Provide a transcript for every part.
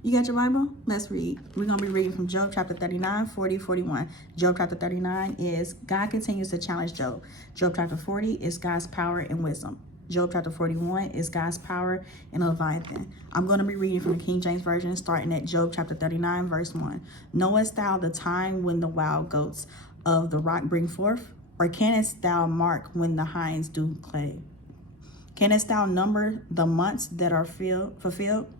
You got your Bible? Let's read. We're going to be reading from Job chapter 39, 40, 41. Job chapter 39 is God continues to challenge Job. Job chapter 40 is God's power and wisdom. Job chapter 41 is God's power and Leviathan. I'm going to be reading from the King James Version, starting at Job chapter 39, verse 1. Knowest thou the time when the wild goats of the rock bring forth? Or canst thou mark when the hinds do clay? Canst thou number the months that are fulfilled?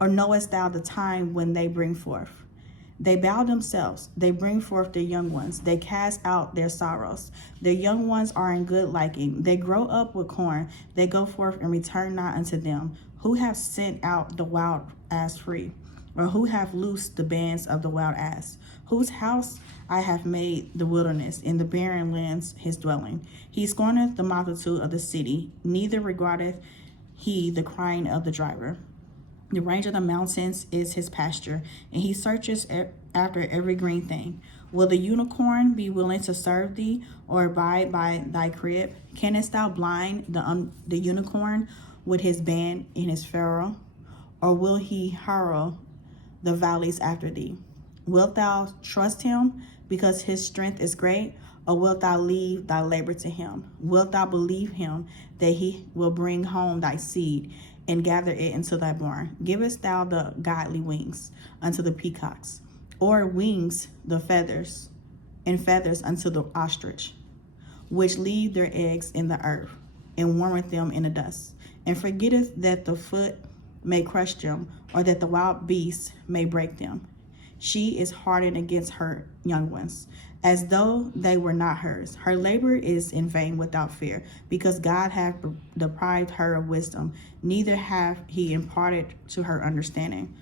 Or knowest thou the time when they bring forth? They bow themselves, they bring forth their young ones, they cast out their sorrows. Their young ones are in good liking, they grow up with corn, they go forth and return not unto them. Who have sent out the wild ass free? Or who have loosed the bands of the wild ass? Whose house I have made the wilderness, in the barren lands his dwelling. He scorneth the multitude of the city, neither regardeth he the crying of the driver. The range of the mountains is his pasture, and he searches after every green thing. Will the unicorn be willing to serve thee, or abide by thy crib? Canst thou blind the unicorn with his band and his furrow? Or will he harrow the valleys after thee? Wilt thou trust him, because his strength is great? Or wilt thou leave thy labor to him? Wilt thou believe him, that he will bring home thy seed, and gather it into thy barn? Givest thou the godly wings unto the peacocks, or wings the feathers, and feathers unto the ostrich, which leave their eggs in the earth, and warmeth them in the dust, and forgetteth that the foot may crush them, or that the wild beast may break them? She is hardened against her young ones, as though they were not hers. Her labor is in vain without fear, because God hath deprived her of wisdom, neither hath he imparted to her understanding.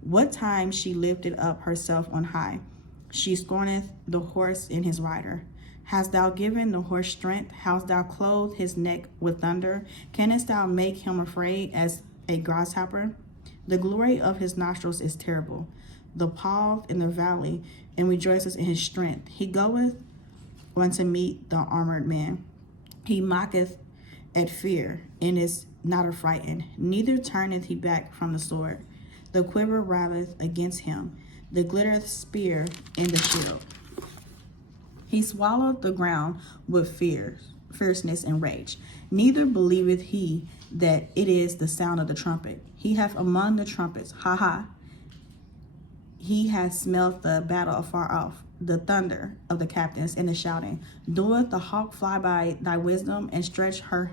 What time she lifted up herself on high, she scorneth the horse and his rider. Hast thou given the horse strength? Hast thou clothed his neck with thunder? Canst thou make him afraid as a grasshopper? The glory of his nostrils is terrible. The paw in the valley, and rejoices in his strength. He goeth on to meet the armored man. He mocketh at fear, and is not affrighted. Neither turneth he back from the sword. The quiver raveth against him, the glittereth spear and the shield. He swallowed the ground with fierceness and rage. Neither believeth he that it is the sound of the trumpet. He hath among the trumpets, ha ha. He hath smelt the battle afar off, the thunder of the captains and the shouting. Doeth the hawk fly by thy wisdom, and stretch her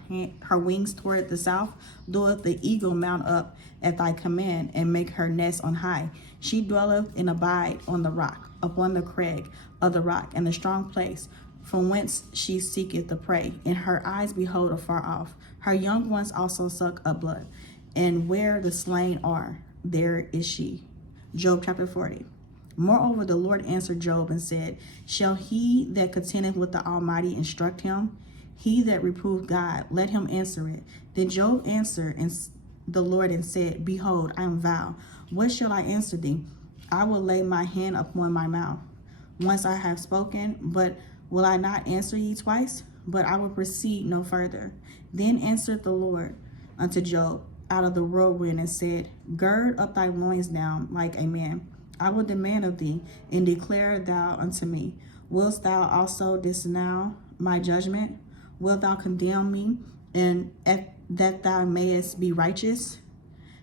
wings toward the south? Doeth the eagle mount up at thy command, and make her nest on high? She dwelleth and abide on the rock, upon the crag of the rock, and the strong place, from whence she seeketh the prey, and her eyes behold afar off. Her young ones also suck up blood, and where the slain are, there is she. Job chapter 40. Moreover, the Lord answered Job and said, Shall he that contendeth with the Almighty instruct him? He that reproved God, let him answer it. Then Job answered the Lord and said, Behold, I am vile. What shall I answer thee? I will lay my hand upon my mouth. Once I have spoken, but will I not answer ye twice? But I will proceed no further. Then answered the Lord unto Job out of the whirlwind, and said, Gird up thy loins down like a man. I will demand of thee, and declare thou unto me. Wilt thou also disavow my judgment? Wilt thou condemn me, and that thou mayest be righteous?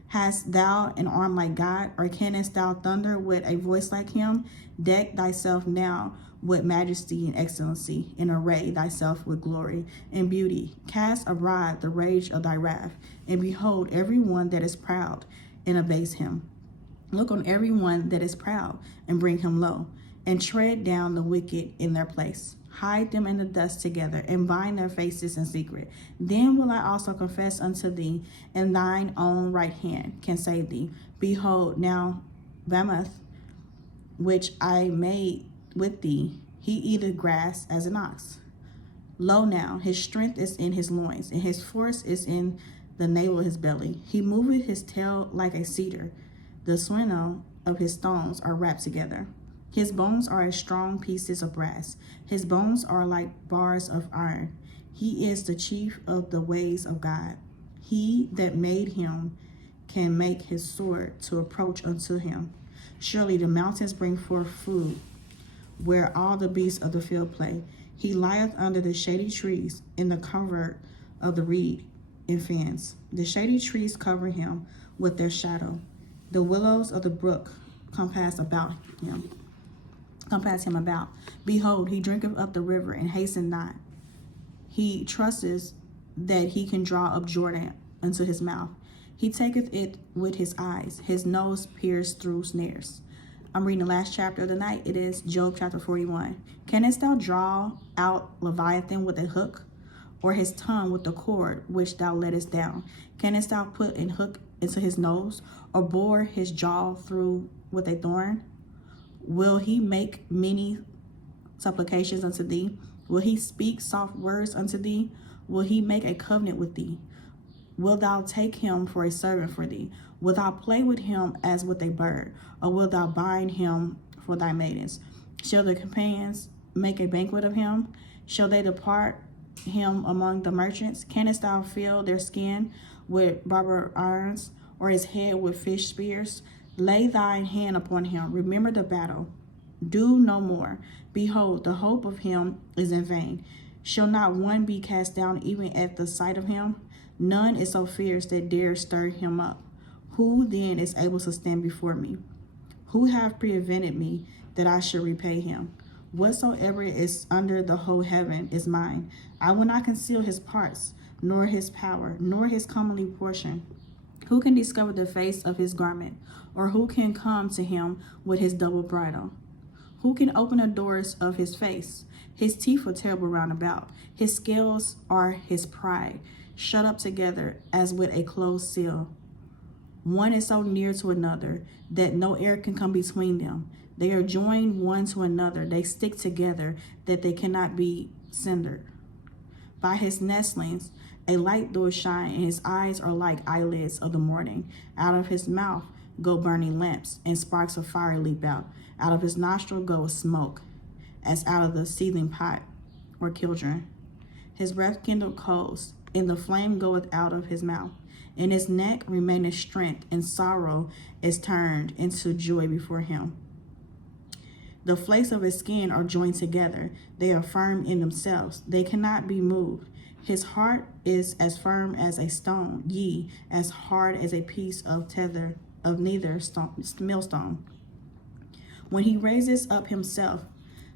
Hast thou an arm like God, or canst thou thunder with a voice like him? Deck thyself now with majesty and excellency, and array thyself with glory and beauty. Cast abroad the rage of thy wrath, and behold every one that is proud, and abase him. Look on every one that is proud, and bring him low, and tread down the wicked in their place. Hide them in the dust together, and bind their faces in secret. Then will I also confess unto thee, and thine own right hand can save thee. Behold, now Bamoth, which I made with thee, he eateth grass as an ox. Lo now, his strength is in his loins, and his force is in the navel of his belly. He moveth his tail like a cedar. The swinnow of his stones are wrapped together. His bones are as strong pieces of brass. His bones are like bars of iron. He is the chief of the ways of God. He that made him can make his sword to approach unto him. Surely the mountains bring forth food, where all the beasts of the field play. He lieth under the shady trees, in the covert of the reed and fans. The shady trees cover him with their shadow. The willows of the brook compass him about. Behold, he drinketh up the river, and hasten not. He trusteth that he can draw up Jordan unto his mouth. He taketh it with his eyes. His nose pierced through snares. I'm reading the last chapter of the night. It is Job chapter 41. Canst thou draw out Leviathan with a hook, or his tongue with the cord which thou lettest down? Canst thou put an hook into his nose, or bore his jaw through with a thorn? Will he make many supplications unto thee? Will he speak soft words unto thee? Will he make a covenant with thee? Wilt thou take him for a servant for thee? Wilt thou play with him as with a bird? Or wilt thou bind him for thy maidens? Shall the companions make a banquet of him? Shall they depart him among the merchants? Canst thou fill their skin with barber irons, or his head with fish spears? Lay thine hand upon him. Remember the battle. Do no more. Behold, the hope of him is in vain. Shall not one be cast down even at the sight of him? None is so fierce that dare stir him up. Who then is able to stand before me? Who have prevented me that I should repay him? Whatsoever is under the whole heaven is mine. I will not conceal his parts, nor his power, nor his comely portion. Who can discover the face of his garment, or who can come to him with his double bridle? Who can open the doors of his face? His teeth are terrible round about. His scales are his pride, shut up together as with a closed seal. One is so near to another that no air can come between them. They are joined one to another. They stick together that they cannot be sundered. By his nestlings a light doeth shine, and his eyes are like eyelids of the morning. Out of his mouth go burning lamps, and sparks of fire leap out. Out of his nostril goeth smoke, as out of the seething pot or cauldron. His breath kindled coals, and the flame goeth out of his mouth. In his neck remaineth strength, and sorrow is turned into joy before him. The flakes of his skin are joined together. They are firm in themselves. They cannot be moved. His heart is as firm as a stone, yea, as hard as a piece of neither millstone. When he raises up himself,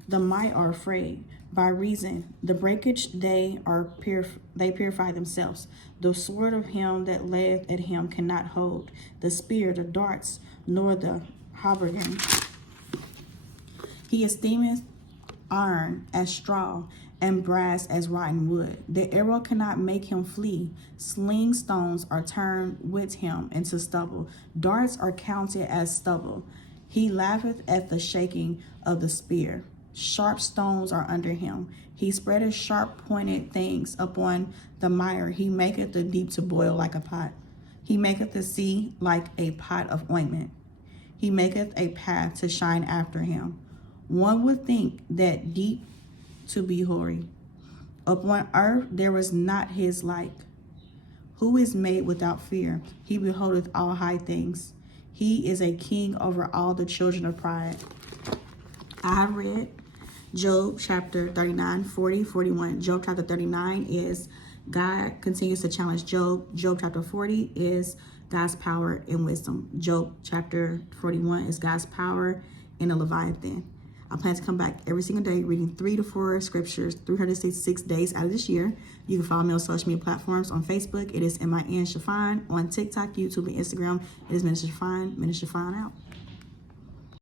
the might are afraid. By reason the breakage they purify themselves. The sword of him that layeth at him cannot hold, the spear, the darts, nor the haubergeon. He esteemeth iron as straw, and brass as rotten wood. The arrow cannot make him flee. Sling stones are turned with him into stubble. Darts are counted as stubble. He laugheth at the shaking of the spear. Sharp stones are under him. He spreadeth sharp-pointed things upon the mire. He maketh the deep to boil like a pot. He maketh the sea like a pot of ointment. He maketh a path to shine after him. One would think that deep to be hoary. Upon earth there was not his like. Who is made without fear? He beholdeth all high things. He is a king over all the children of pride. I have read Job chapter 39, 40, 41. Job chapter 39 is God continues to challenge Job. Job chapter 40 is God's power and wisdom. Job chapter 41 is God's power in the Leviathan. I plan to come back every single day reading 3 to 4 scriptures, 366 days out of this year. You can follow me on social media platforms. On Facebook, it is MIN Shafine. On TikTok, YouTube, and Instagram, it is Minister Shafine. Minister Shafine out.